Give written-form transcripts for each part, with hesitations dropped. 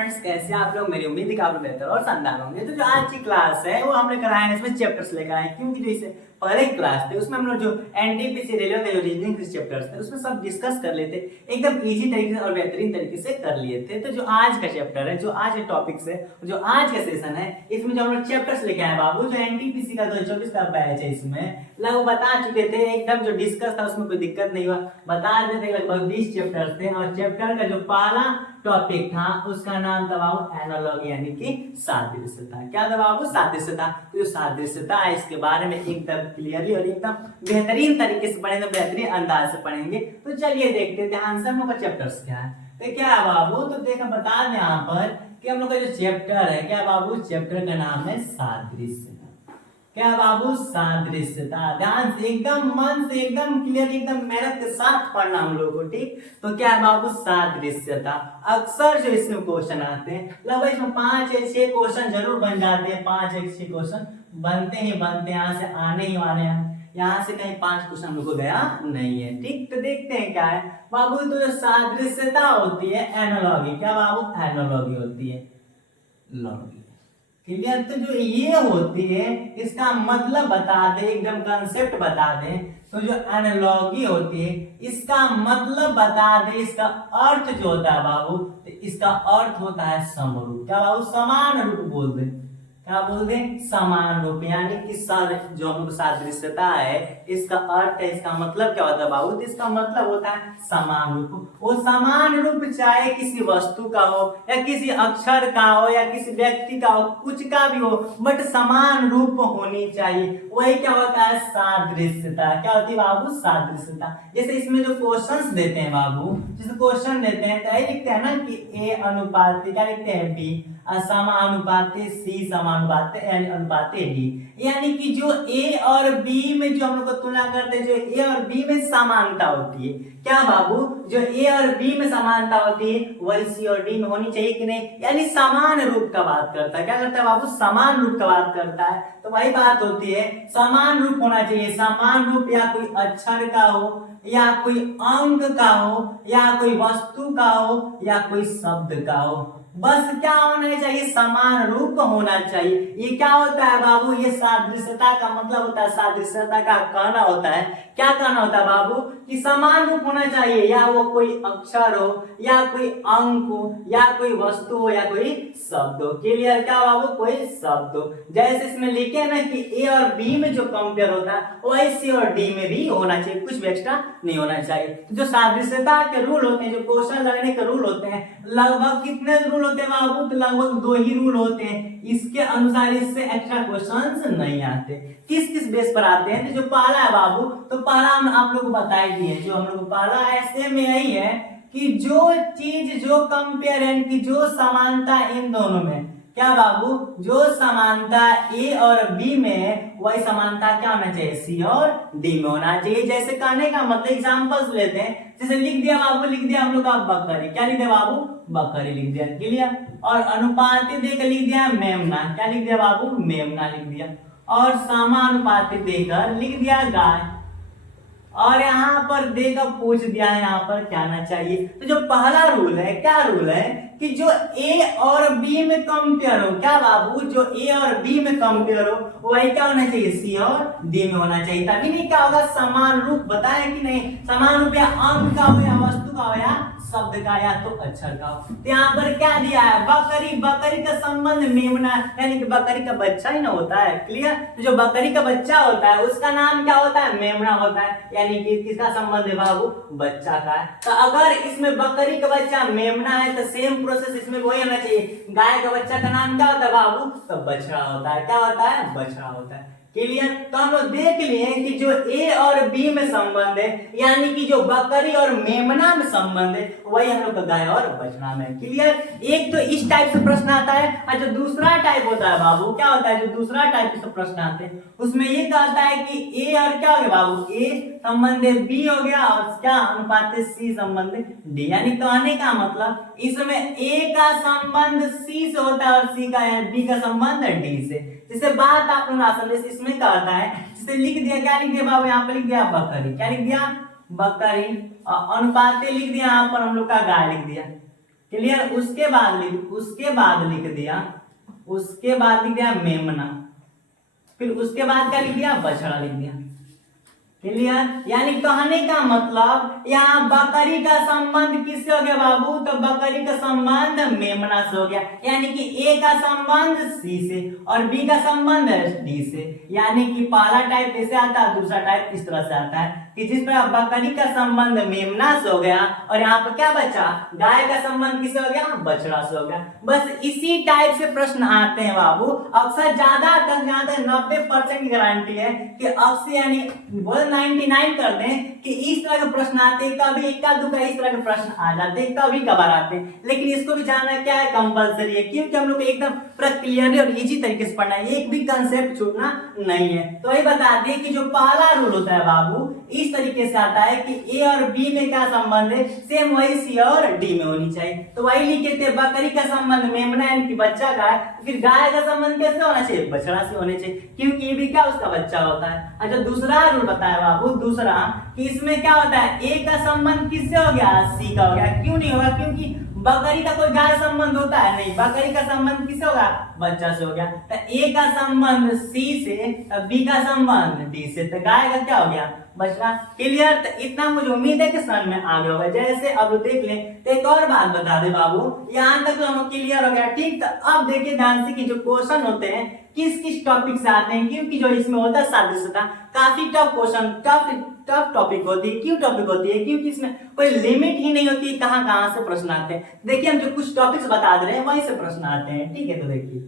Friends, कैसे आप लोग। मेरी उम्मीद है कि आप लोग बेहतर और शानदार होंगे। तो जो आज की क्लास है वो हमने कराए हैं, इसमें चैप्टर्स लेकर आए हैं, क्योंकि जो इसे पहले की क्लास थे उसमें हम लोग जो एनटीपीसी रेलवे के जो रीजनिंग के चैप्टर्स थे उसमें सब डिस्कस कर लेते, एकदम इजी तरीके से और बेहतरीन तरीके से कर लिए थे। तो जो आज का चैप्टर है, जो आज के टॉपिक्स है, जो आज का सेशन है, इसमें जो हम लोग चैप्टर्स लेके आए बाबू, जो एनटीपीसी का 2024 का बैच है इसमें लगभग बता चुके थे, एकदम जो डिस्कस था उसमें कोई दिक्कत नहीं हुआ, बता देते लगभग 20 चैप्टर्स थे। और चैप्टर का जो पहला टॉपिक था उसका नाम था बाबू एनालॉजी, यानी कि सादृश्यता। क्या था बाबू? सादृश्यता। तो जो सादृश्यता है इसके बारे में एकदम क्लियरली और एकदम बेहतरीन तरीके से पढ़ेंगे, बेहतरीन अंदाज से पढ़ेंगे। तो चलिए देखते हैं ध्यान से हम लोग का चैप्टर्स क्या है। तो क्या है बाबू? तो देखा बता दें यहाँ पर कि हम लोग का जो चैप्टर है, क्या बाबू? चैप्टर का नाम है सादृश्यता। क्या बाबू? सादृश्यता। ध्यान से एकदम मन से एकदम क्लियर, एकदम मेहनत के साथ पढ़ना हम लोगों को, ठीक? तो क्या है बाबू? सादृश्यता। अक्सर जो इसमें क्वेश्चन आते हैं, लगभग इसमें 5 या 6 क्वेश्चन जरूर बन जाते हैं। 5 या 6 क्वेश्चन बनते ही बनते, यहाँ से आने ही आने हैं। यहाँ से कहीं 5 क्वेश्चन हम लोग को गया नहीं है, ठीक? तो देखते हैं क्या है बाबू। तो जो सादृश्यता होती है एनालॉजी, क्या बाबू? एनालॉजी होती है लॉगी। क्लियर? तो जो ये होती है इसका मतलब बता दे, एकदम कंसेप्ट बता दे। तो जो एनालॉजी होती है इसका मतलब बता दे, इसका अर्थ जो होता है बाबू, तो इसका अर्थ होता है समरूप। क्या बाबू? समान रूप बोल दे। क्या बोल दे? समान रूप। यानी कि जो हम सादृश्यता है इसका अर्थ है, इसका मतलब क्या होता है बाबू? तो इसका मतलब होता है समान रूप। वो समान रूप चाहे किसी वस्तु का हो या किसी अक्षर का हो या किसी व्यक्ति का हो, कुछ का भी हो, बट समान रूप होनी चाहिए। वही क्या होता है? सादृश्यता। क्या होती है बाबू? सादृश्यता। जैसे इसमें जो क्वेश्चंस देते हैं बाबू, जैसे क्वेश्चन देते हैं तो लिखते हैं ना कि ए अनुपात, क्या लिखते हैं? बी समानुपाते सी समानुपाते एन अनुपाते डी। यानी कि जो ए और बी में जो हम लोग को तुलना करते हैं, जो ए और बी में समानता होती है, क्या बाबू? जो ए और बी में समानता होती है वही सी और डी में होनी चाहिए कि नहीं? यानी समान रूप का बात करता है। क्या करता है बाबू? समान रूप का बात करता है। तो वही बात होती है, समान रूप होना चाहिए। समान रूप या कोई अक्षर का हो या कोई अंक का हो या कोई वस्तु का हो या कोई शब्द का हो, बस क्या होना चाहिए? समान रूप होना चाहिए। ये क्या होता है बाबू? ये सादृश्यता का मतलब होता है, सादृश्यता का कहना होता है, क्या कहना होता है बाबू? कि समान रूप होना चाहिए, या वो कोई अक्षर हो या कोई अंक हो या कोई वस्तु हो या कोई शब्द हो। क्लियर? क्या बाबू? कोई शब्द हो। जैसे इसमें लिखे ना कि ए और बी में जो कंपेयर होता है वही सी और डी में भी होना चाहिए, कुछ भी एक्स्ट्रा नहीं होना चाहिए। जो सादृश्यता के रूल होते हैं, जो क्वेश्चन लगने के रूल होते हैं, लगभग कितने रूल होते हैं बाबू? तो लगभग 2 ही रूल होते हैं। इसके अनुसार इससे एक्स्ट्रा क्वेश्चंस नहीं आते। किस किस बेस पर आते हैं? तो जो पहला है बाबू, तो पहला हम आप लोग को बता ही दिए, जो हम लोग को पहला है सेम यही है कि जो चीज, जो कंपेयर, की जो समानता इन दोनों में, क्या बाबू? जो समानता ए और बी में वही समानता क्या होना चाहिए? सी और डी में होना चाहिए। जैसे कहने का मतलब एग्जांपल्स लेते हैं, जैसे लिख दिया बाबू, लिख दिया हम लोग का बकरी। क्या लिख दिया बाबू? बकरी लिख दिया। क्लियर? और अनुपाती देकर लिख दिया मेमना। क्या लिख दिया बाबू? मेमना लिख दिया। और समानुपाती देकर लिख दिया गाय। और यहाँ पर देकर पूछ दिया है यहाँ पर क्या आना चाहिए। तो जो पहला रूल है, क्या रूल है? कि जो ए और बी में कंपेयर हो, क्या बाबू? जो ए और बी में कंपेयर हो वही क्या होना चाहिए? सी और डी में होना चाहिए। तभी नहीं क्या होगा? समान रूप। बताए कि नहीं? समान रूप या अंक का हो या वस्तु का हो या शब्द का या तो अक्षर का हो। तो यहाँ पर क्या दिया है? बकरी। बकरी का संबंध मेमना, यानी कि बकरी का बच्चा ही ना होता है। क्लियर? तो जो बकरी का बच्चा होता है उसका नाम क्या होता है? मेमना होता है। यानी कि किसका संबंध है बाबू? बच्चा का है। तो अगर इसमें बकरी का बच्चा मेमना है तो सेम प्रोसेस इसमें वही होना चाहिए। गाय का बच्चा का नाम क्या होता है बाबू? तो बछड़ा होता है। क्या होता है? बछड़ा होता है। क्लियर? तो हम लोग देख लिए कि जो ए और बी में संबंध है, यानी कि जो बकरी और मेमना में संबंध है वही हम लोग का गाय और बछड़ा में। क्लियर? एक तो इस टाइप से प्रश्न आता है, और जो दूसरा टाइप होता है बाबू, क्या होता है? जो दूसरा टाइप से प्रश्न आते हैं उसमें ये कहता है कि ए और क्या हो गया बाबू? ए संबंध बी हो गया और क्या अनुपात सी संबंध डी। यानी कहने का मतलब इसमें ए का संबंध सी से होता है और सी का बी का संबंध डी से। जैसे बात आप लोग आसान से इसमें कहता है, जैसे लिख दिया, क्या लिख दिया बाबू? यहाँ पे लिख दिया बकरी। क्या लिख दिया? बकरी। और अनुपाते लिख दिया यहाँ पर हम लोग का गाय लिख दिया। क्लियर। उसके बाद लिख दिया मेमना, फिर उसके बाद क्या लिख दिया, बछड़ा लिख दिया। क्लियर। यानी कहने का मतलब यहाँ बकरी का संबंध किससे हो गया बाबू, तो बकरी का संबंध मेमना से हो गया। यानी कि ए का संबंध सी से और बी का संबंध डी से। यानी कि पहला टाइप कैसे आता है, दूसरा टाइप इस तरह से आता है कि जिस पर बकरी का संबंध मेमना से हो गया और यहाँ पर क्या बचा, गाय का संबंध किससे हो गया, बछड़ा से हो गया। बस इसी टाइप से प्रश्न आते हैं बाबू। अक्सर ज्यादा 90% की गारंटी है कि अक्सर यानी 99 कर दें कि इस तरह के प्रश्न आते हैं, कभी इक्का दुक्का इस तरह के प्रश्न आ जाते हैं, कभी कभार आते हैं। लेकिन इसको भी जानना क्या है, कंपलसरी है, क्योंकि हम लोग एकदम पूरा क्लियरली और इजी तरीके से पढ़ना है, एक भी कंसेप्ट छूटना नहीं है। तो वही बता दें कि जो पहला रूल होता है बाबू इस तरीके से आता है कि ए और बी में क्या संबंध है, सेम वही सी और डी में होनी चाहिए। तो वही लिखे थे, बकरी का संबंध मेमना यानी कि बच्चा का है, फिर गाय का संबंध कैसे होना चाहिए, बछड़ा से होने चाहिए, क्योंकि ये भी क्या उसका बच्चा होता है। अच्छा दूसरा रूल बताया बाबू, दूसरा कि इसमें क्या होता है, ए का संबंध किससे हो गया, सी का हो गया। क्यों नहीं होगा, क्योंकि बकरी का कोई गाय संबंध होता है नहीं, बकरी का संबंध किससे होगा, बच्चा से हो गया। तो ए का संबंध सी से, बी का संबंध डी से, तो गाय का क्या हो गया, बछड़ा। क्लियर। तो इतना मुझे उम्मीद है कि समझ में आ गया होगा। जैसे अब देख ले, तो एक और बात बता दे बाबू, यहाँ तक तो हम क्लियर हो गया, ठीक। तो अब देखिए ध्यान से कि जो क्वेश्चन होते हैं किस किस टॉपिक से आते हैं, क्योंकि जो इसमें होता है सादृश्यता, काफी टफ क्वेश्चन, टफ टॉपिक होती है। क्यों टॉपिक होती है, क्योंकि इसमें कोई लिमिट ही नहीं होती है कहाँ कहाँ से प्रश्न आते हैं। देखिए हम जो कुछ टॉपिक्स बता दे रहे हैं वहीं से प्रश्न आते हैं, ठीक है। तो देखिए,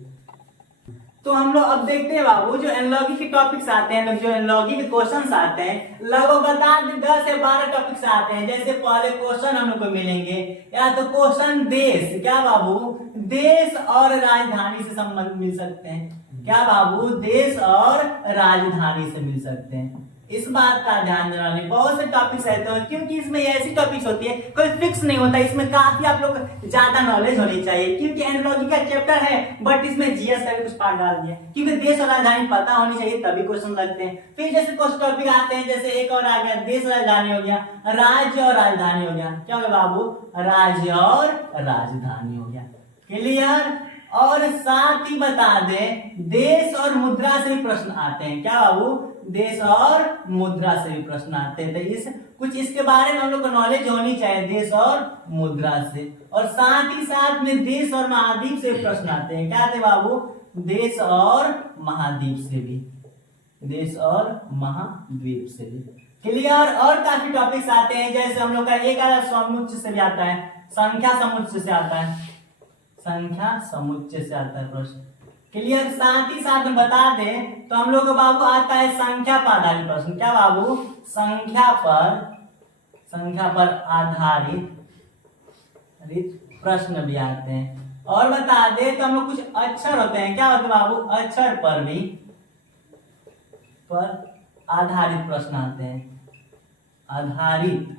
तो हम लोग अब देखते हैं बाबू, जो एनालॉजी के टॉपिक्स आते हैं, जो एनालॉजी के क्वेश्चंस आते हैं, लगभग बता 10 से 12 टॉपिक्स आते हैं। जैसे पहले क्वेश्चन हम लोग को मिलेंगे, या तो क्वेश्चन देश, क्या बाबू, देश और राजधानी से संबंध मिल सकते हैं, क्या बाबू, देश और राजधानी से मिल सकते हैं। इस बात का ध्यान देना नहीं, बहुत से टॉपिक्स रहते हैं, क्योंकि इसमें ऐसी टॉपिक्स होती है कोई फिक्स नहीं होता, इसमें काफी आप लोग ज्यादा नॉलेज होनी चाहिए, क्योंकि एनालॉजी का चैप्टर है बट इसमें जीएस का भी कुछ पार्ट डाल दिया, क्योंकि देश और राजधानी पता होनी चाहिए तभी क्वेश्चन लगते हैं। फिर जैसे कुछ टॉपिक आते हैं, जैसे एक और आ गया, देश राजधानी हो गया, राज्य और राजधानी हो गया, क्या हो गया बाबू, राज्य और राजधानी हो गया। क्लियर। और साथ ही बता दें, देश और मुद्रा से भी प्रश्न आते हैं, क्या बाबू, देश और मुद्रा से भी प्रश्न आते हैं। तो कुछ इसके बारे में हम लोग को नॉलेज होनी चाहिए, देश और मुद्रा से। और साथ ही साथ में देश और महाद्वीप से भी प्रश्न आते हैं, क्या थे बाबू, देश और महाद्वीप से भी, देश और महाद्वीप से भी। क्लियर। और काफी टॉपिक्स आते हैं, जैसे हम लोग का एक समुच्चय से भी आता है, संख्या समुच्चय से आता है, संख्या समुच्चय से आता है प्रश्न। क्लियर। साथ ही साथ में बता दें तो हम लोग को बाबू आता है संख्या पर आधारित प्रश्न, क्या बाबू, संख्या पर आधारित प्रश्न भी आते हैं। और बता दे तो हम लोग कुछ अक्षर होते हैं, क्या होते हैं बाबू, अक्षर पर भी आधारित प्रश्न आते हैं, आधारित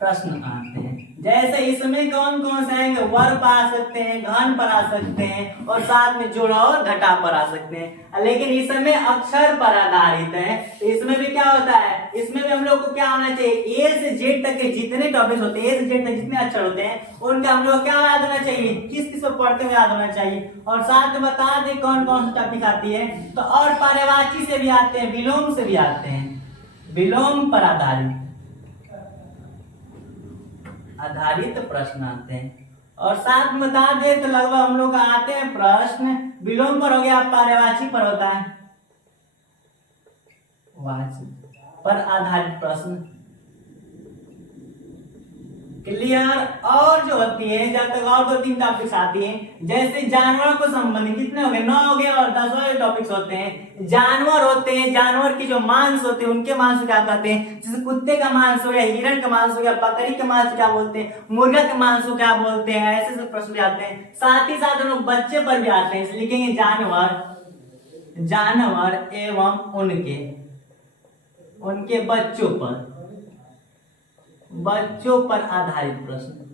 प्रश्न आते हैं। जैसे इसमें कौन कौन से आएंगे, वर्ग पर आ सकते हैं, घन पर आ सकते हैं, और साथ में जोड़ और घटा पर आ सकते हैं। लेकिन इसमें अक्षर पर आधारित है, तो इसमें भी क्या होता है, इसमें भी हम लोग को क्या होना चाहिए, ए से जेड तक के जितने टॉपिक्स होते हैं, ए से जेड तक जितने अक्षर होते हैं उनका हम लोग क्या याद होना चाहिए, किस किस को पढ़ते हुए याद होना चाहिए। और साथ में बता दें कौन कौन सी टॉपिक आती है, तो और पर्यायवाची से भी आते हैं, विलोम से भी आते हैं, विलोम पर आधारित प्रश्न आते हैं। और साथ में बता दे तो लगभग हम लोग आते हैं प्रश्न, विलोम पर हो गया, पर्यायवाची पर होता है, वाची पर आधारित प्रश्न। क्लियर। और जो होती है, जब तक और 2-3 टॉपिक्स आती हैं, जैसे जानवरों को संबंधित कितने हो गए, 9 हो गए, और 10 टॉपिक्स होते हैं। जानवर होते हैं, जानवर की जो मांस होते हैं उनके मांस को क्या कहते हैं, जैसे कुत्ते का मांस हो गया, हिरण का मांस हो गया, बकरी का मांस क्या बोलते हैं, मुर्गा के मांस को क्या बोलते हैं, ऐसे सब प्रश्न भी आते हैं। साथ ही साथ हम लोग बच्चे पर भी आते हैं, लिखेंगे जानवर एवं उनके बच्चों पर आधारित प्रश्न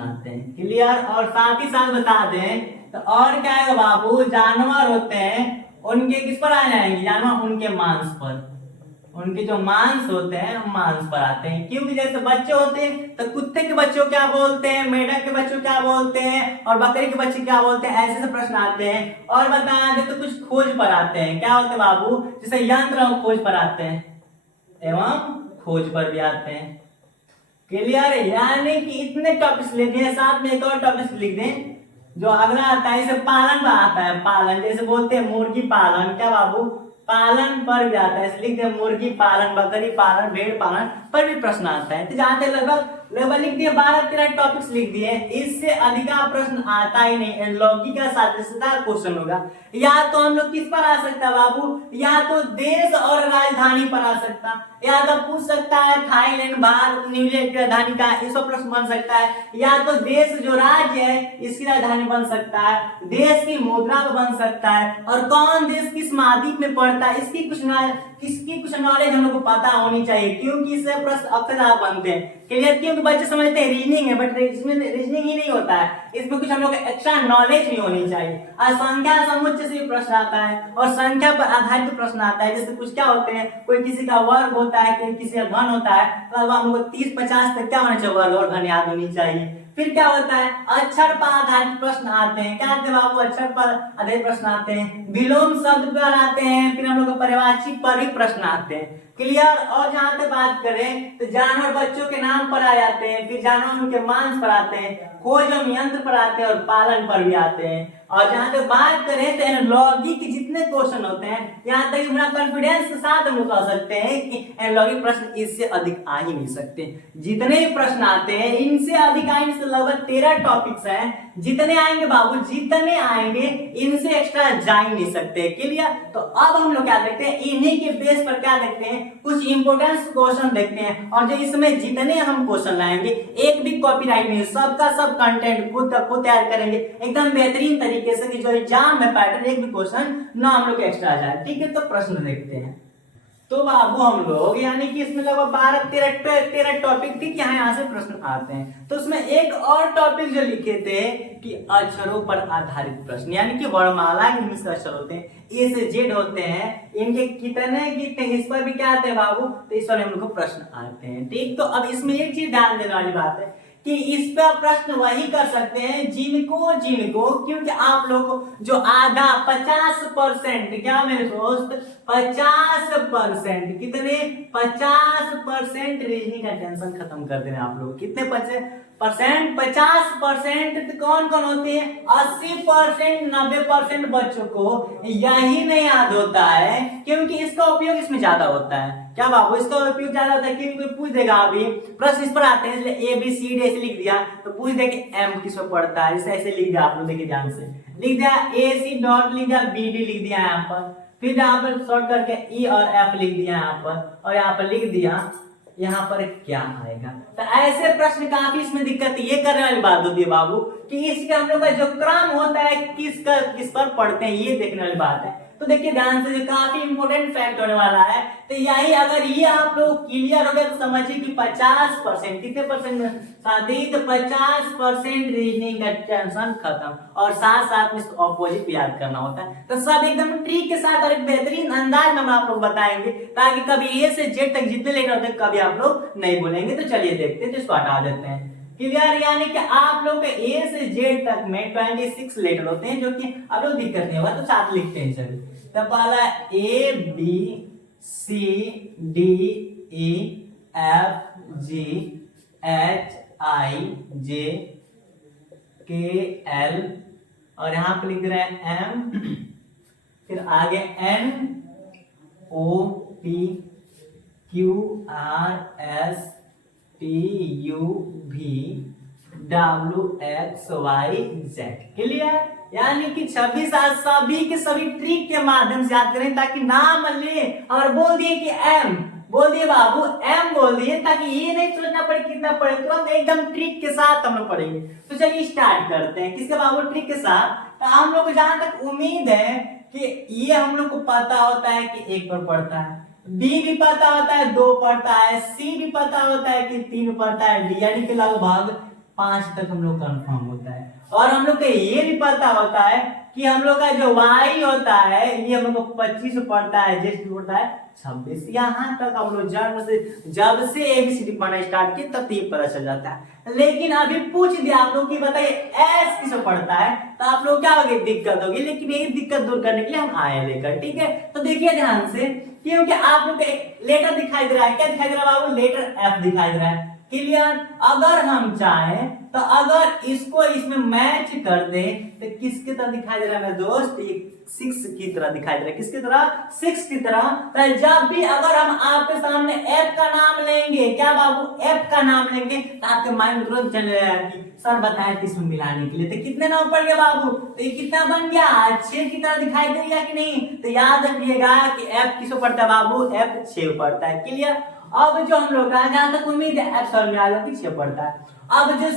आते हैं। क्लियर। और साथ ही साथ बता दें तो और क्या है बाबू, जानवर होते हैं उनके किस पर आ जाएंगे जानवर, उनके मांस पर। उनके जो मांस होते हैं मांस पर आते हैं, क्योंकि जैसे बच्चे होते हैं तो कुत्ते के बच्चों क्या बोलते हैं, मेढक के बच्चों क्या बोलते हैं, और बकरी के बच्चे क्या बोलते हैं, ऐसे प्रश्न आते हैं। और बता दें तो कुछ खोज पर आते हैं, क्या होते हैं बाबू, जैसे यंत्र और खोज पर आते हैं एवं खोज पर भी आते हैं। क्लियर है, यानी कि इतने टॉपिक्स लिख दें, साथ में एक और टॉपिक्स लिख दें जो अगला आता है, जैसे पालन पर आता है। पालन जैसे बोलते हैं मुर्गी पालन, क्या बाबू, पालन पर भी आता है, इसलिए लिखते हैं मुर्गी पालन, बकरी पालन, भेड़ पालन पर भी प्रश्न आता है। तो जहाँ तक लगभग लिख दिए 12-13 टॉपिक्स लिख दिए, इससे अधिक प्रश्न आता ही नहीं। एनालॉजी का सादृश्यता क्वेश्चन होगा। या तो हम लोग किस पर आ सकता है बाबू, या तो देश और राजधानी पर आ सकता, या तो पूछ सकता है थाईलैंड भारत न्यूजीलैंड की राजधानी का, इस पर प्रश्न बन सकता है। या तो देश जो राज्य है इसकी राजधानी बन सकता है, देश की मुद्रा बन सकता है, और कौन देश किस महाद्वीप में पड़ता है इसकी कुछ नॉलेज हम लोग को पता होनी चाहिए, क्योंकि इससे प्रश्न अक्सर बनते हैं। क्लियर, क्योंकि बच्चे समझते हैं रीजनिंग है, बट इसमें रीजनिंग ही नहीं होता है, इसमें कुछ हम लोग एक्स्ट्रा नॉलेज भी होनी चाहिए। और संख्या समुच्चय से भी प्रश्न आता है, और संख्या पर आधारित प्रश्न आता है। जैसे कुछ क्या होते हैं, कोई किसी का वर्ग होता है, कोई किसी का घन होता है, तो अब हम लोग 30-50 तक क्या होना चाहिए, वर्ग और घन याद होनी चाहिए। फिर क्या होता है, अक्षर पर आधारित प्रश्न आते हैं। क्या आते हैं बाबू, अक्षर पर आधारित प्रश्न आते हैं, विलोम शब्द पर आते हैं, फिर हम लोग पर्यायवाची पर भी प्रश्न आते हैं। क्लियर। और जहां तक बात करें तो जानवर बच्चों के नाम पर आ जाते हैं, फिर जानवर उनके मांस पर आते हैं, खोज एवं यंत्र पर आते हैं, और पालन पर भी आते हैं। और जहां तक बात करें तो एनालॉजी के जितने क्वेश्चन होते हैं, यहाँ तक बड़ा कॉन्फिडेंस के साथ हम लोग कह सकते हैं कि एनालॉजी प्रश्न इससे अधिक आ ही नहीं सकते। जितने भी प्रश्न आते हैं इनसे अधिक आएंगे, लगभग 13 टॉपिक्स हैं, जितने आएंगे बाबू, जितने आएंगे इनसे एक्स्ट्रा जा ही नहीं सकते। क्लियर। तो अब हम लोग क्या देखते हैं, इन्हीं के बेस पर क्या देखते हैं, कुछ इंपोर्टेंट क्वेश्चन देखते हैं। और जो इसमें जितने हम क्वेश्चन लाएंगे, एक भी कॉपीराइट नहीं, सबका सब कंटेंट खुद तैयार करेंगे एकदम बेहतरीन तरीके से, कि जो एग्जाम में पैटर्न एक भी क्वेश्चन ना हम लोग एक्स्ट्रा जाए। ठीक है, तो प्रश्न देखते हैं। तो बाबू हम लोग यानी कि इसमें लगभग 12-13 टॉपिक थी कि यहाँ से प्रश्न आते हैं। तो उसमें एक और टॉपिक जो लिखे थे कि अक्षरों पर आधारित प्रश्न, यानी कि वर्णमाला के इंग्लिश अक्षर होते हैं, ए से जेड होते हैं, इनके कितने इस पर भी क्या आते हैं बाबू, तो इस पर हम लोग को प्रश्न आते हैं। ठीक, तो अब इसमें एक चीज ध्यान देने वाली बात है कि इस पर प्रश्न वही कर सकते हैं जिनको क्योंकि आप लोग जो आधा 50%, क्या मेरे दोस्त, 50%, कितने 50% रीजनिंग का टेंशन खत्म कर देना आप लोग। कितने 50% कौन कौन होते हैं, 80% 90% बच्चों को यही नहीं याद होता है, क्योंकि इसका उपयोग इसमें ज्यादा होता है। क्या बाबू, इसका उपयोग ज्यादा होता है, क्योंकि कोई पूछ देगा, अभी प्रश्न इस पर आते हैं, इसलिए ABCD ऐसे लिख दिया, तो पूछ दे कि M किस पर पड़ता है, जैसे ऐसे लिख दिया, आप लोग देखिए ध्यान से लिख दिया, AC डॉट लिख दिया, BD लिख दिया यहाँ पर, फिर यहाँ पर शॉर्ट करके E और F लिख दिया यहाँ पर, और यहाँ पर लिख दिया यहाँ पर क्या आएगा। तो ऐसे प्रश्न काफी इसमें दिक्कत ये करने वाली बात होती है बाबू, कि इसके हम लोग का जो क्रम होता है किस पर पढ़ते हैं, ये देखने वाली बात है। तो देखिए ध्यान से, जो काफी इंपोर्टेंट फैक्ट होने वाला है, तो यही अगर ये आप लोग क्लियर हो गया तो समझिए कि 50%, कितने परसेंट साथी, तो 50% रीजनिंग का टेंशन खत्म, और साथ साथ में इसको ऑपोजिट भी याद करना होता है। तो सब एकदम ट्रिक के साथ और एक बेहतरीन अंदाज में हम आप लोग बताएंगे, ताकि कभी ए से जेड तक जितने लेटर होते हैं कभी आप लोग नहीं भूलेंगे। तो चलिए देखते हैं, तो इसको हटा देते हैं। क्लियर, यानी कि आप लोग के ए से जेड तक में 26 लेटर होते हैं, जो कि आप लोग दिक्कत नहीं होगा, तो साथ लिखते हैं। चलिए, तो पहला ABCDEFGHIJKL, और यहाँ पे लिख रहे हैं M, फिर आगे NOPQRSTUVWXYZ। क्लियर, यानी कि 26 आज सभी के सभी ट्रिक के माध्यम से याद करें, ताकि नाम ले और बोल दिए कि M, बोल दिए बाबू M बोल दिए, ताकि ये नहीं सोचना पड़े कितना पढ़े, तुरंत एकदम ट्रिक के साथ हम लोग पढ़ेंगे। तो चलिए स्टार्ट करते हैं, किसके बाबू, ट्रिक के साथ। तो हम लोग को जहां तक उम्मीद है कि ये हम लोग को पता होता है कि 1 पर पढ़ता है, B भी पता होता है 2 पढ़ता है, C भी पता होता है कि 3 पढ़ता है, D यानी कि लगभग 5 तक हम लोग कंफर्म होता है। और हम लोग को ये भी पता होता है कि हम लोग का जो y होता है ये हम लोग को 25 पड़ता है, z पड़ता है 26। यहाँ तक हम लोग जब से एबीसीडी पढ़ना स्टार्ट किए तब ये पता चल जाता है। लेकिन अभी पूछ दिया आप लोग कि बताइए एस किसे पढ़ता है, तो आप लोग क्या होगी, दिक्कत होगी। लेकिन ये दिक्कत दूर करने के लिए हम आए लेकर, ठीक है। तो देखिए ध्यान से, क्योंकि आप लोग को एक लेटर दिखाई दे रहा है, क्या दिखाई दे रहा है बाबू, लेटर एफ दिखाई दे रहा है, क्लियर। अगर हम चाहें तो अगर इसको इसमें मैच कर दें तो किसकी तरह दिखाई दे रहा है मेरे दोस्त, 6 की तरह दिखाई दे रहा है। किसकी तरह, 6 की तरह। तो जब भी अगर हम आपके सामने एफ का नाम लेंगे, क्या बाबू, एफ का नाम लेंगे, तो आपके माइंड तुरंत चले जाएगा कि सर बताया कि इसमें मिलाने के लिए। तो कितने नाम पड़ गए बाबू, तो ये कितना बन गया, 6 की तरह दिखाई देगा कि नहीं। तो याद रखिएगा कि एफ किसको पड़ता है बाबू, एफ 6 पड़ता है, क्लियर। अब जो हम लोग का जहां तक उम्मीद है एफ समझ में आ गया कि 6 पड़ता है। अब जो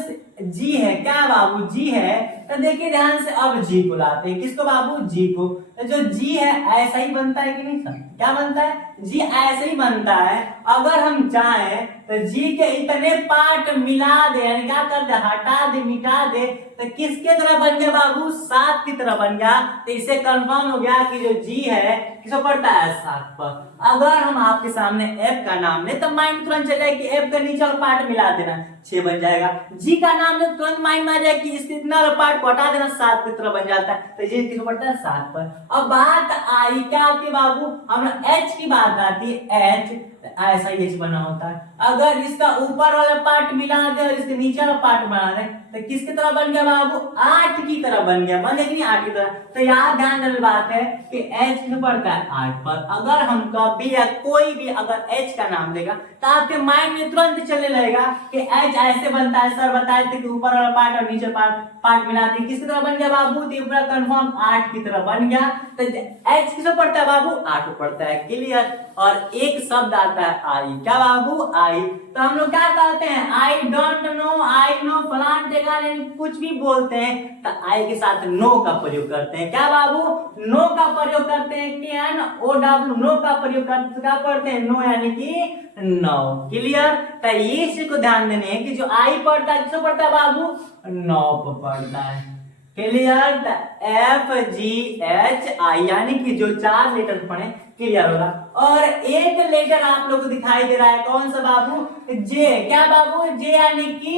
जी है, क्या बाबू, जी है, तो देखिए ध्यान से, अब जी को लाते हैं, किसको बाबू, जी को। तो जो जी है ऐसा ही बनता है कि नहीं सर, क्या बनता है, जी ऐसे ही बनता है। अगर हम चाहें तो जी के इतने पार्ट मिला दे, यानी क्या कर दे, हटा दे, मिटा दे, तो किसके तरह बन गया बाबू, 7 की तरह बन गया। तो इससे कंफर्म हो गया कि जो जी है किसको पड़ता है, 7 पर। अगर हम आपके सामने एफ का नाम ले तो माइंड तुरंत चले जाए कि एफ का नीचे वाला पार्ट मिला देना, 6 बन जाएगा। जी का नाम ले तुरंत माइंड में आ जाए कि इसके इतना पार्ट को हटा देना, 7 की तरह बन जाता है। तो ये किसको पड़ता है, 7 पर। अब बात आई क्या आती है बाबू, हम एच की बात आती है, एच ऐसा ही एच बना होता है। अगर इसका ऊपर वाला पार्ट मिला दे और इसके नीचे वाला पार्ट बना दे तो किसकी तरह बन गया बाबू, 8 की तरह बन गया, बने कि नहीं, 8 की तरह। तो यहाँ ध्यान देने बात है कि एच किस पड़ता है, 8 पर। अगर हम कभी या कोई भी अगर एच का नाम देगा तो आपके माइंड में तुरंत चले लगेगा कि एच ऐसे बनता है, सर बताए थे कि ऊपर वाला पार्ट और नीचे पार्ट मिलाते किसकी तरह बन गया बाबू, तो पूरा कंफर्म 8 की तरह बन गया। तो एच किसको पड़ता है बाबू, 8 पड़ता है, क्लियर। और एक शब्द आता है आई, क्या बाबू, आई। तो हम लोग क्या कहते हैं, I don't know, I know, फलान जगह, कुछ भी बोलते हैं तो आई के साथ नो का प्रयोग करते हैं, क्या बाबू, नो का प्रयोग करते हैं, KNOW, नो का प्रयोग करते हैं, नो यानी कि नो, क्लियर। तो ये चीज को ध्यान देने है कि जो आई पढ़ता है किसको पढ़ता है बाबू, नो को पढ़ता है, क्लियर। FGHI यानी कि जो 4 लेटर पढ़े क्लियर होगा। और एक लेटर आप लोग को दिखाई दे रहा है, कौन सा बाबू, जे, क्या बाबू, जे यानी कि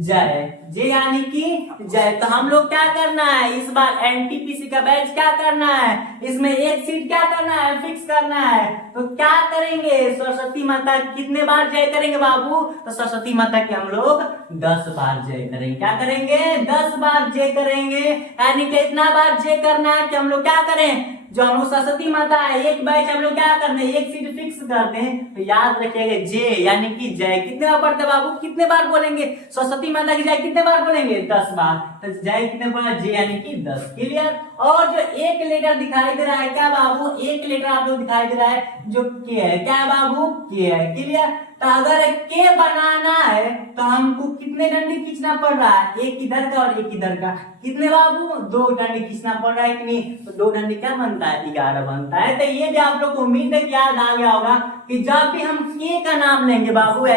जय, जे यानी कि जय। तो हम लोग क्या करना है इस बार, एनटीपीसी का बैच क्या करना है, इसमें एक सीट क्या करना है, फिक्स करना है। तो क्या करेंगे, सरस्वती माता कितने बार जय करेंगे बाबू, तो सरस्वती माता के हम लोग 10 बार जय करेंगे, क्या करेंगे, 10 बार जय करेंगे। यानी कि इतना बार जय करना है कि हम लोग क्या करें, जो हम लोग सरस्वती माता है एक बैच हम लोग क्या करते हैं, एक सीट फिक्स करते हैं। तो याद रखिएगा जे यानी कि जय कितने बार पढ़ते बाबू, कितने बार बोलेंगे, सरस्वती माता की जय कितने बार बोलेंगे, 10 बार। तो जय कितने बार, जे यानी कि 10, क्लियर। और जो एक लेटर दिखाई दे रहा है, क्या बाबू, एक लेटर आप लोग दिखाई दे रहा है जो के है, क्या बाबू, के है, क्लियर। तो अगर के बनाना है तो हमको कितने डंडे खींचना पड़ रहा है, एक इधर का और एक इधर का, कितने बाबू, 2 डंडे खींचना पड़ रहा है कि नहीं। तो 2 डंडे क्या बनता है, 11 बनता है। तो ये भी आप लोग को उम्मीद है कि याद आ गया होगा कि जब भी हम के का नाम लेंगे बाबू या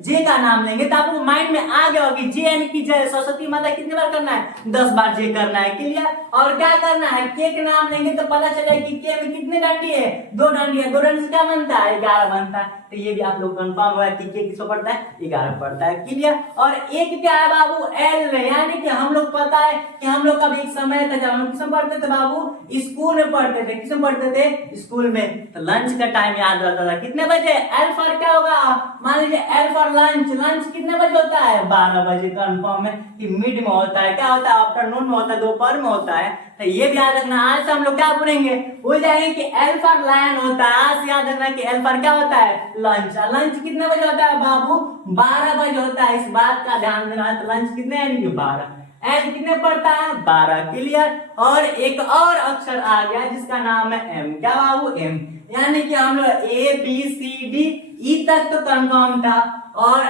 जे का नाम लेंगे तो आपको माइंड में आ गया होगा कि जे यानी कि जय, सरस्वती माता कितने बार करना है, 10 बार जे करना है, क्लियर। और क्या करना है, के का नाम लेंगे तो पता चलेगा कि के में कितने डंडी है, 2 डंडी है, 2 डंडी से क्या बनता है, 11 बनता है। तो ये भी आप लोग कंफर्म हुआ कि के किसको पड़ता है, 11 पड़ता है, क्लियर। और एक क्या है बाबू, एल में, यानी कि हम लोग पता है कि हम लोग का भी एक समय था जब हम लोग किसमें पढ़ते थे बाबू, स्कूल में पढ़ते थे, किसमें पढ़ते थे, स्कूल में। तो लंच का टाइम याद रहता था, कितने बजे, एल फॉर क्या होगा, मान लीजिए एल फॉर लंच, लंच कितने बजे होता है, 12 बजे कंफर्म है कि मिड में होता है, क्या होता है, आफ्टरनून में होता है, दोपहर में होता है। तो ये भी याद रखना, आज से हम लोग क्या पढ़ेंगे, भूल जाएंगे कि एल फॉर लायन होता है, आज से याद रखना कि एल फॉर क्या होता है, लंच। लंच कितने बजे होता है बाबू, 12 बजे होता है, इस बात का ध्यान देना। तो लंच कितने यानी कि 12, एल कितने पड़ता है, 12, क्लियर। और एक और अक्षर आ गया जिसका नाम है एम, क्या बाबू, एम। यानी कि हम लोग ABCD ई तक तो कंफर्म था और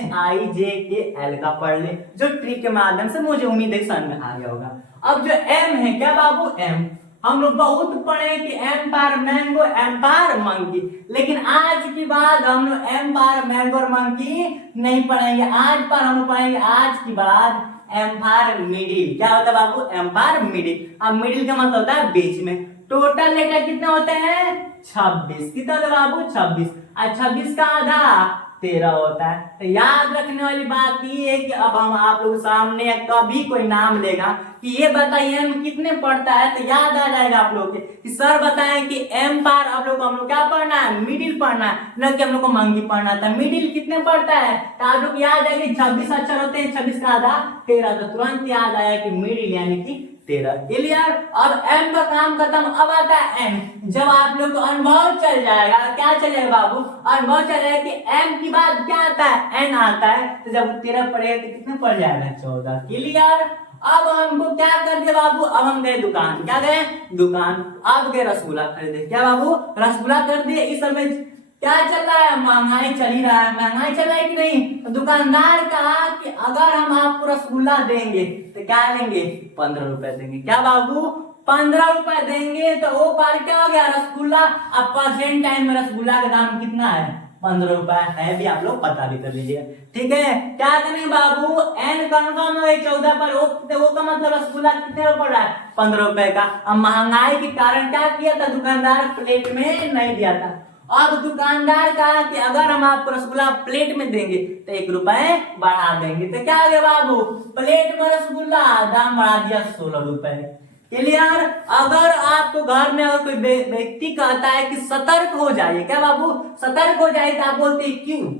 FGHIJKL का पढ़ ले, जो ट्रिक के माध्यम से मुझे उम्मीद है समझ में आ गया होगा। अब जो एम है, क्या बाबू, एम, हम लोग बहुत पढ़े कि एम्पायर मैंगो एम्पायर मंकी, लेकिन आज की बात हम लोग एम्पायर मैंगो और मंकी नहीं पढ़ेंगे। आज पर हम लोग पढ़ेंगे आज की बात एम्पायर मिडिल। क्या होता है बाबू? Empire middle. अब मिडिल का मतलब होता है बीच में। टोटल लेटर कितने होते हैं? 26। कितना होता है बाबू? 26। और 26 का आधा 13 होता है। तो याद रखने वाली बात ये है कि अब हम आप लोग सामने कभी कोई नाम लेगा कि ये बताइए एम कितने पढ़ता है, तो याद आ जाएगा आप लोग के कि सर बताएं कि एम पार आप लोग को हम लोग क्या पढ़ना है? मिडिल पढ़ना है, न कि हम लोग को मंकी पढ़ना था। मिडिल कितने पढ़ता है? तो आप लोग याद है कि 26 अक्षर होते हैं, 26 का आधा 13, तो तुरंत याद आया कि मिडिल यानी कि 13। क्लियर? अब एम का काम खत्म, अब आता है एन। जब आप लोग को अनुभव चल जाएगा, क्या चल जाएगा बाबू? अनुभव चल जाएगा कि एम की बात क्या आता है? एन आता है। तो जब 13 पढ़ेगा तो कितने पड़ जाएगा? 14। क्लियर? अब हमको क्या करते बाबू? अब हम गए दुकान। क्या गए? दुकान। अब गए रसगुल्ला खरीदे। क्या बाबू? रसगुल्ला कर दिए। इस समय क्या चल रहा है? महंगाई चल ही रहा है। महंगाई चल रहा है कि नहीं? तो दुकानदार कहा कि अगर हम आपको रसगुल्ला देंगे तो क्या लेंगे? 15 रुपए देंगे। क्या बाबू? 15 रुपए देंगे। तो वो पार क्या हो गया? रसगुल्ला। अब प्रेजेंट टाइम में रसगुल्ला का दाम कितना है? 15 रुपए है। भी आप लोग पता भी कर लीजिए। ठीक है? क्या करेंगे बाबू? एन कन्फर्म हो गई 14 पर। वो का मतलब रसगुल्ला कितने में पड़ रहा है? 15 रुपए का। अब महंगाई के कारण क्या किया था? दुकानदार प्लेट में नहीं दिया था। अब दुकानदार कहा कि अगर हम आपको रसगुल्ला प्लेट में देंगे तो 1 रुपए बढ़ा देंगे। तो क्या हो गया बाबू? प्लेट में रसगुल्ला दाम बढ़ा दिया 16 रुपए। क्लियर? अगर आपको घर में अगर कोई व्यक्ति कहता है कि सतर्क हो जाइए, क्या बाबू? सतर्क हो जाइए, तो आप बोलते हैं क्यों?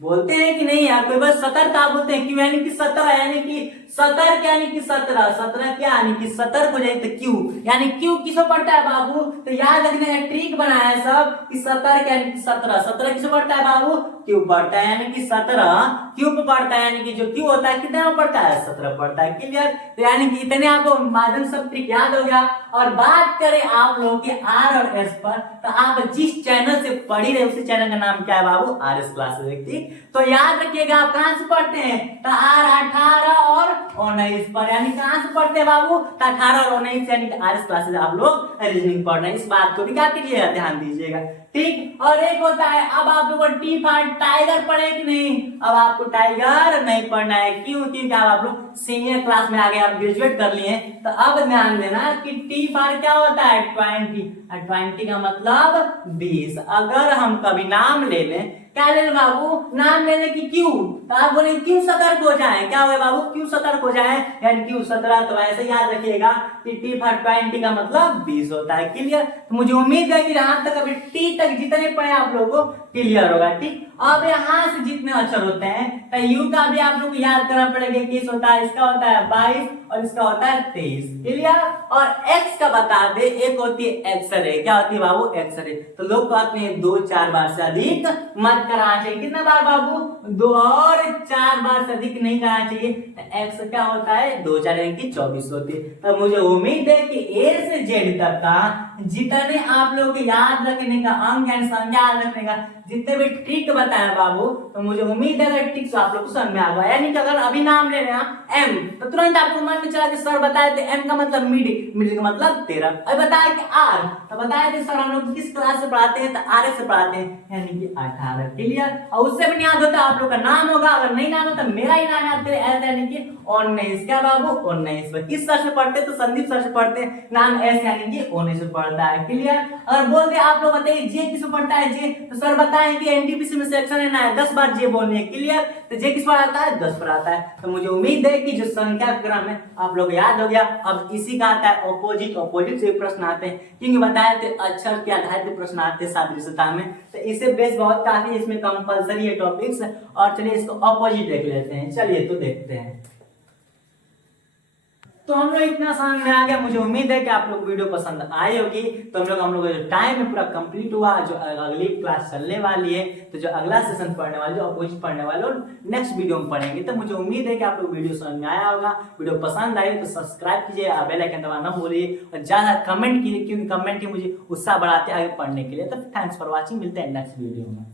बोलते हैं कि नहीं यार? कोई बस सतर्क आप बोलते हैं क्यों? यानी कि 17, यानी कि सतर्क, यानी कि 17। 17 क्या? यानी कि सतर्क हो जाए तो क्यों, यानी क्यों किसको पढ़ता है बाबू? तो याद रखने का ट्रिक बनाया है सब कि सतर्क यानी कि 17। 17 किसको पढ़ता है बाबू? क्यों पढ़ता है, यानी कि 17 क्यों पे पढ़ता है, यानी कि जो क्यों होता है कितने में पढ़ता है? 17 पढ़ता है। क्लियर? तो यानी कि इतने आपको माध्यम सब ट्रिक याद हो गया। और बात करें आप लोगों के आर और एस पर, तो आप जिस चैनल से पढ़ रहे उसी चैनल का नाम क्या है बाबू? R S classes. तो याद रखिएगा आप कहां से पढ़ते हैं? तो आर 18 और 19 पर, यानी कहां से पढ़ते हैं बाबू? तो 18 और 19 यानी कि आर एस क्लासेस आप लोग रीजनिंग पढ़ रहे हैं। इस बात को भी क्या कीजिएगा? ध्यान दीजिएगा। ठीक? और एक होता है, अब आप लोगों को टी फॉर टाइगर पढ़े कि नहीं? अब आपको टाइगर नहीं पढ़ना है। क्यों? क्योंकि आप लोग सीनियर क्लास में आ गए, आप ग्रेजुएट कर लिए। तो अब ध्यान देना कि टी फॉर क्या होता है? 20। 20 का मतलब 20। अगर हम कभी नाम ले लें, क्या ले लें बाबू? नाम लेने की क्यों? तो आप बोले क्यों सतर्क हो जाए? क्या हुआ बाबू? क्यों सतर्क हो जाए, यानी क्यों 17। तो ऐसे याद रखिएगा कि टी फॉर 20 का मतलब 20 होता है। क्लियर? तो मुझे उम्मीद है कि यहाँ तक अभी टी तक जितने पढ़े आप लोगों को क्लियर होगा। ठीक? अब यहाँ से जितने अक्षर होते हैं, तो यू का भी आप लोग को याद करना पड़ेगा। किस होता है? इसका होता है 22 और इसका होता है 23। क्लियर? और एक्स का बता दे, एक होती है एक्सरे। क्या होती है बाबू? एक्सरे। तो लोग कहते हैं 2-4 बार से अधिक मत कराना चाहिए। कितना बार बाबू? 2 और 4 बार से अधिक नहीं कराना चाहिए। एक्स क्या होता है? 2 4 यानी कि 24 होती है। तो मुझे उम्मीद है कि ए से जेड तक का जितने आप लोग याद रखने का अंक एंड संज्ञा याद रखने का जितने भी ट्रिक बताया बाबू, तो मुझे उम्मीद है ट्रिक्स आप लोग को समझ में आ गया। यानी कि अगर अभी नाम ले रहे हैं एम, तो तुरंत आपको मन में चला कि सर बताए थे एम का मतलब मिडिल, मिडिल का मतलब 13। अब बताया कि आर, तो बताया थे सर हम लोग किस क्लास से पढ़ाते हैं? तो आर से पढ़ाते हैं, यानी कि 18। क्लियर? और उससे भी याद होता है आप लोग का नाम होगा। अगर नहीं नाम हो तो मेरा ही नाम याद करें, एस यानी कि 19। क्या बाबू? 19। किस सर से पढ़ते? तो संदीप सर से पढ़ते हैं। नाम एस यानी कि 19 से पढ़ता है। क्लियर? और बोलते आप लोग बताइए जे किस पढ़ता है? जे, तो सर बताएं कि एनटीपीसी में सेक्शन है ना 10 बार जे बोलने है। क्लियर? तो जे किस पर आता है? 10 पर आता है। तो मुझे उम्मीद है कि जो संख्या क्रम है आप लोग याद हो गया। अब इसी का आता है ऑपोजिट। ऑपोजिट से प्रश्न आते हैं, क्योंकि बताए थे अक्षर के आधार पे प्रश्न आते हैं सादृश्यता में। तो इसे बेस बहुत काफी इसमें कंपलसरी है टॉपिक्स। और चलिए इसको ऑपोजिट देख लेते हैं। चलिए तो देखते हैं। तो हम लोग इतना समझ में आ गया। मुझे उम्मीद है कि आप लोग वीडियो पसंद आई होगी। तो हम लोग जो टाइम है पूरा कंप्लीट हुआ। जो अगली क्लास चलने वाली है, तो जो अगला सेशन पढ़ने वाले, जो अपोजिट पढ़ने वाले लोग नेक्स्ट वीडियो में पढ़ेंगे। तो मुझे उम्मीद है कि आप लोग वीडियो समझ में आया होगा। वीडियो पसंद आई तो सब्सक्राइब कीजिए, बेल आइकन दबाना भूलिए और ज्यादा कमेंट कीजिए, क्योंकि कमेंट ही मुझे उत्साह बढ़ाते हैं आगे पढ़ने के लिए। तो थैंक्स फॉर वॉचिंग। मिलते हैं नेक्स्ट वीडियो में।